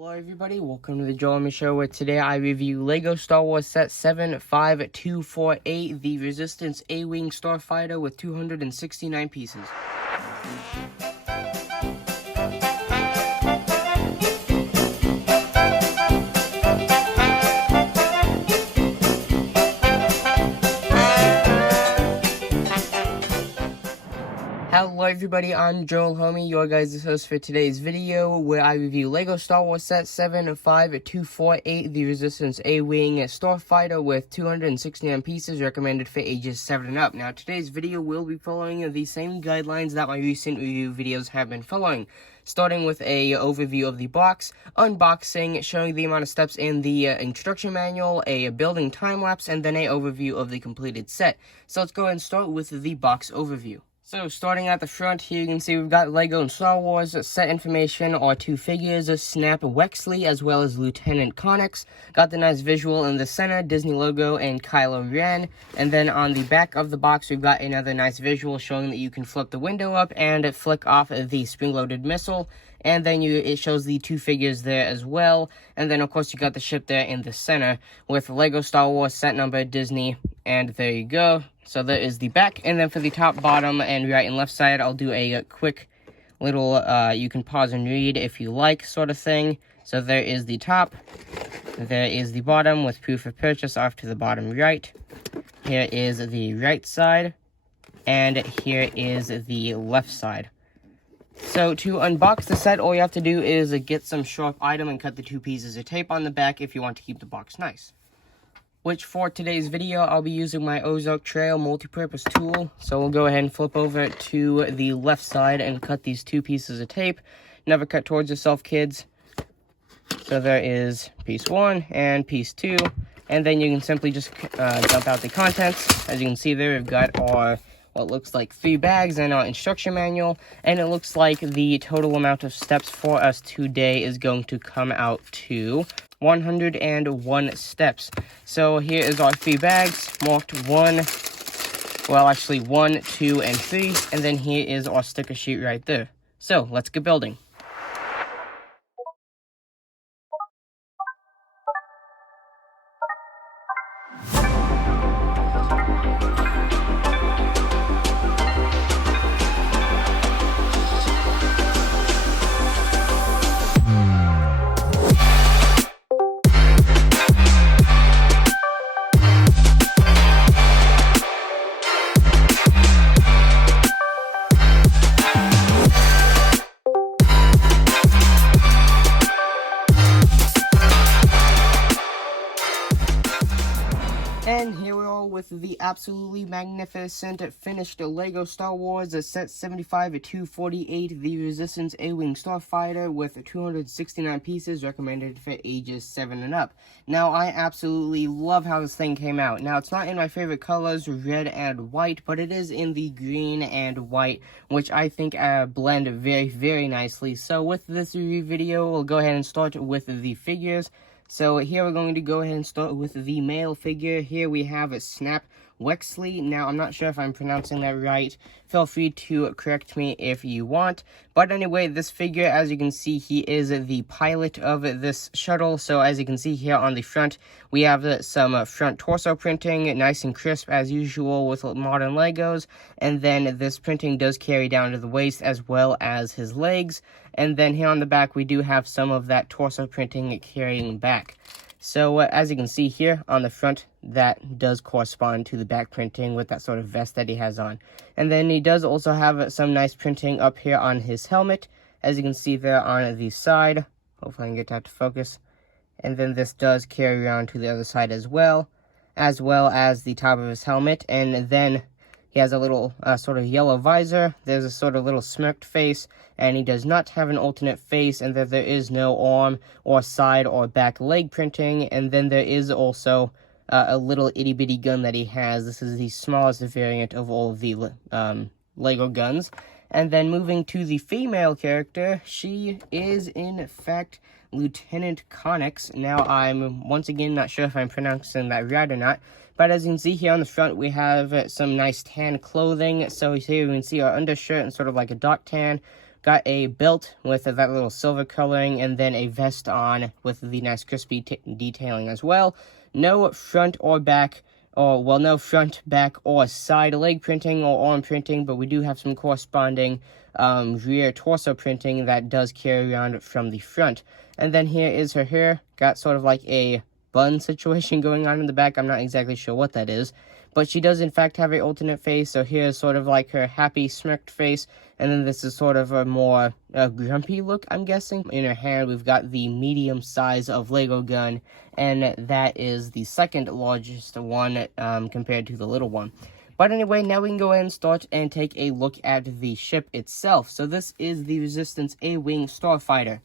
Hello everybody, welcome to the Joel Show, where today I review LEGO Star Wars Set 75248, the Resistance A-Wing Starfighter with 269 pieces. Hello everybody, I'm Joel Homie, your guys' host for today's video, where I review LEGO Star Wars Set 75248, the Resistance A-Wing Starfighter with 269 pieces, recommended for ages 7 and up. Now, today's video will be following the same guidelines that my recent review videos have been following, starting with a overview of the box, unboxing, showing the amount of steps in the instruction manual, a building time-lapse, and then a overview of the completed set. So let's go ahead and start with the box overview. So, starting at the front, here you can see we've got LEGO and Star Wars. Set information are two figures, Snap Wexley as well as Lieutenant Connix. Got the nice visual in the center, Disney logo and Kylo Ren. And then on the back of the box, we've got another nice visual showing that you can flip the window up and flick off the spring-loaded missile. And then it shows the two figures there as well. And then, of course, you got the ship there in the center with LEGO Star Wars, set number, Disney, and there you go. So there is the back. And then for the top, bottom, and right and left side, I'll do a quick little, you can pause and read if you like sort of thing. So there is the top. There is the bottom with proof of purchase off to the bottom right. Here is the right side. And here is the left side. So to unbox the set, all you have to do is get some sharp item and cut the two pieces of tape on the back if you want to keep the box nice. Which for today's video, I'll be using my Ozark Trail multi-purpose tool. So we'll go ahead and flip over to the left side and cut these two pieces of tape. Never cut towards yourself, kids. So there is piece 1 and piece 2. And then you can simply just dump out the contents. As you can see there, we've got our what looks like 3 bags and our instruction manual, and it looks like the total amount of steps for us today is going to come out to 101 steps. So here is our 3 bags marked 1, 2, and 3, and then here is our sticker sheet right there. So let's get building. And here we are with the absolutely magnificent finished LEGO Star Wars Set 75248, the Resistance A-Wing Starfighter with 269 pieces, recommended for ages 7 and up. Now, I absolutely love how this thing came out. Now, it's not in my favorite colors, red and white, but it is in the green and white, which I think blend very, very nicely. So with this review video, we'll go ahead and start with the figures. So here we're going to go ahead and start with the male figure. Here we have a Snap Wexley. Now, I'm not sure if I'm pronouncing that right. Feel free to correct me if you want. But anyway, this figure, as you can see, he is the pilot of this shuttle. So as you can see here on the front, we have some front torso printing, nice and crisp as usual with modern Legos. And then this printing does carry down to the waist as well as his legs. And then here on the back, we do have some of that torso printing carrying back. So as you can see here on the front, that does correspond to the back printing with that sort of vest that he has on. And then he does also have some nice printing up here on his helmet, as you can see there on the side. Hopefully I can get that to focus. And then this does carry around to the other side as well as the top of his helmet. And then he has a little sort of yellow visor. There's a sort of little smirked face, and he does not have an alternate face, and there is no arm or side or back leg printing. And then there is also a little itty-bitty gun that he has. This is the smallest variant of all of the LEGO guns. And then moving to the female character, she is in fact Lieutenant Connix. Now, I'm once again not sure if I'm pronouncing that right or not, but as you can see here on the front, we have some nice tan clothing. So here you can see our undershirt and sort of like a dark tan, Got a belt with that little silver coloring, and then a vest on with the nice crispy detailing as well. No front or back, or well, no front, back, or side leg printing or arm printing, but we do have some corresponding rear torso printing that does carry around from the front. And then here is her hair. Got sort of like a bun situation going on in the back. I'm not exactly sure what that is, but she does in fact have an alternate face. So here's sort of like her happy smirked face, and then this is sort of a more grumpy look, I'm guessing. In her hand, we've got the medium size of Lego gun, and that is the second largest one compared to the little one. But anyway, now we can go ahead and start and take a look at the ship itself. So this is the Resistance A-Wing Starfighter.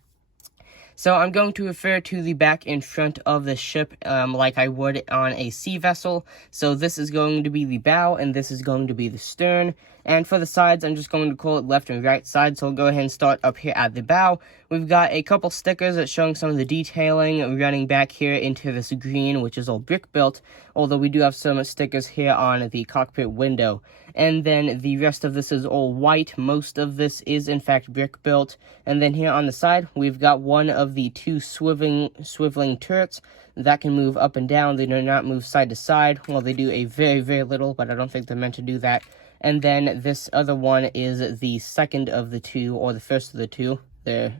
So I'm going to refer to the back and front of the ship like I would on a sea vessel. So this is going to be the bow, and this is going to be the stern. And for the sides, I'm just going to call it left and right side. So we'll go ahead and start up here at the bow. We've got a couple stickers that's showing some of the detailing running back here into this green, which is all brick built. Although we do have some stickers here on the cockpit window. And then the rest of this is all white. Most of this is in fact brick built. And then here on the side, we've got one of the two swiveling turrets that can move up and down. They do not move side to side. Well, they do a very, very little, but I don't think they're meant to do that. And then this other one is the second of the two, or the first of the two. They're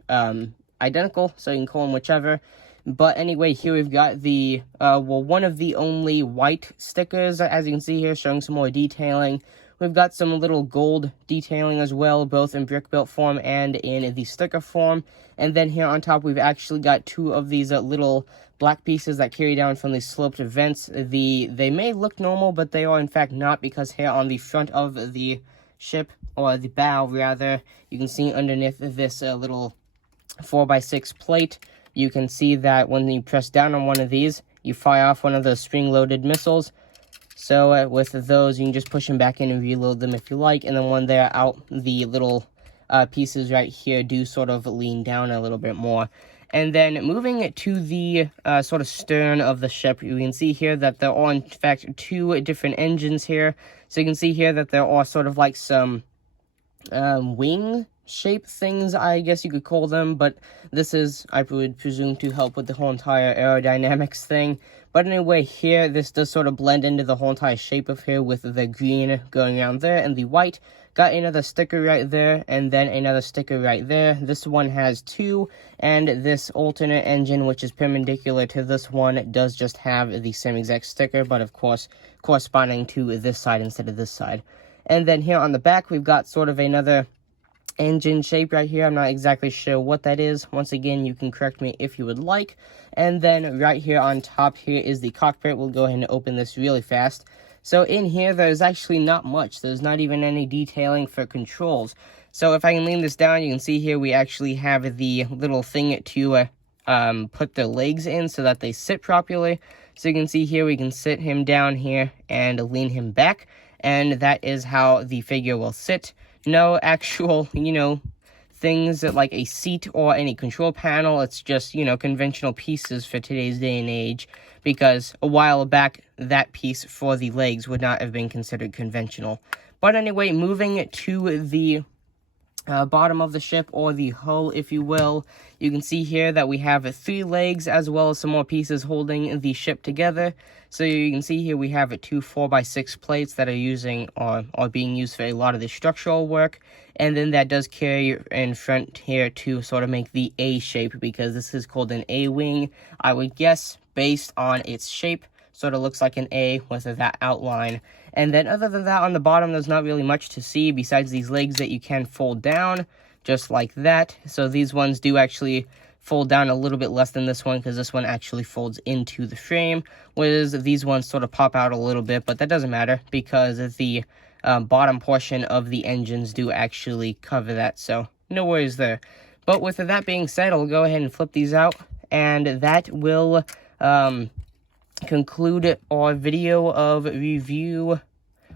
identical, so you can call them whichever. But anyway, here we've got the, one of the only white stickers, as you can see here, showing some more detailing. We've got some little gold detailing as well, both in brick built form and in the sticker form. And then here on top, we've actually got two of these little black pieces that carry down from the sloped vents. They may look normal, but they are in fact not, because here on the front of the ship, or the bow rather, you can see underneath this little 4x6 plate, you can see that when you press down on one of these, you fire off one of those spring-loaded missiles. So with those, you can just push them back in and reload them if you like. And then when they're out, the little pieces right here do sort of lean down a little bit more. And then moving to the sort of stern of the ship, you can see here that there are in fact two different engines here. So you can see here that there are sort of like some wing shape things, I guess you could call them, but this is, I would presume, to help with the whole entire aerodynamics thing. But anyway, here, this does sort of blend into the whole entire shape of here with the green going around there, and the white. Got another sticker right there, and then another sticker right there. This one has two, and this alternate engine, which is perpendicular to this one, does just have the same exact sticker, but of course, corresponding to this side instead of this side. And then here on the back, we've got sort of another engine shape right here. I'm not exactly sure what that is. Once again, you can correct me if you would like. And then right here on top here is the cockpit. We'll go ahead and open this really fast. So in here, there's actually not much. There's not even any detailing for controls. So if I can lean this down, you can see here we actually have the little thing to put the legs in so that they sit properly. So you can see here we can sit him down here and lean him back. And that is how the figure will sit. No actual, things like a seat or any control panel. It's just, conventional pieces for today's day and age, because a while back, that piece for the legs would not have been considered conventional. But anyway, moving to the bottom of the ship, or the hull, if you will, you can see here that we have 3 legs as well as some more pieces holding the ship together. So you can see here we have 2 4x6 plates that are being used for a lot of the structural work, and then that does carry in front here to sort of make the A shape, because this is called an A-wing. I would guess based on its shape, sort of looks like an A with that outline. And then other than that, on the bottom, there's not really much to see besides these legs that you can fold down, just like that. So these ones do actually fold down a little bit less than this one, because this one actually folds into the frame, whereas these ones sort of pop out a little bit, but that doesn't matter, because the bottom portion of the engines do actually cover that, so no worries there. But with that being said, I'll go ahead and flip these out, and that will conclude our video of review,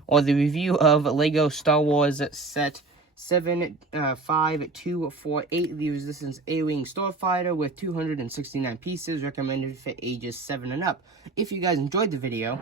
or the review of Lego Star Wars set 75248, the Resistance A-Wing Starfighter with 269 pieces, recommended for ages 7 and up. If you guys enjoyed the video,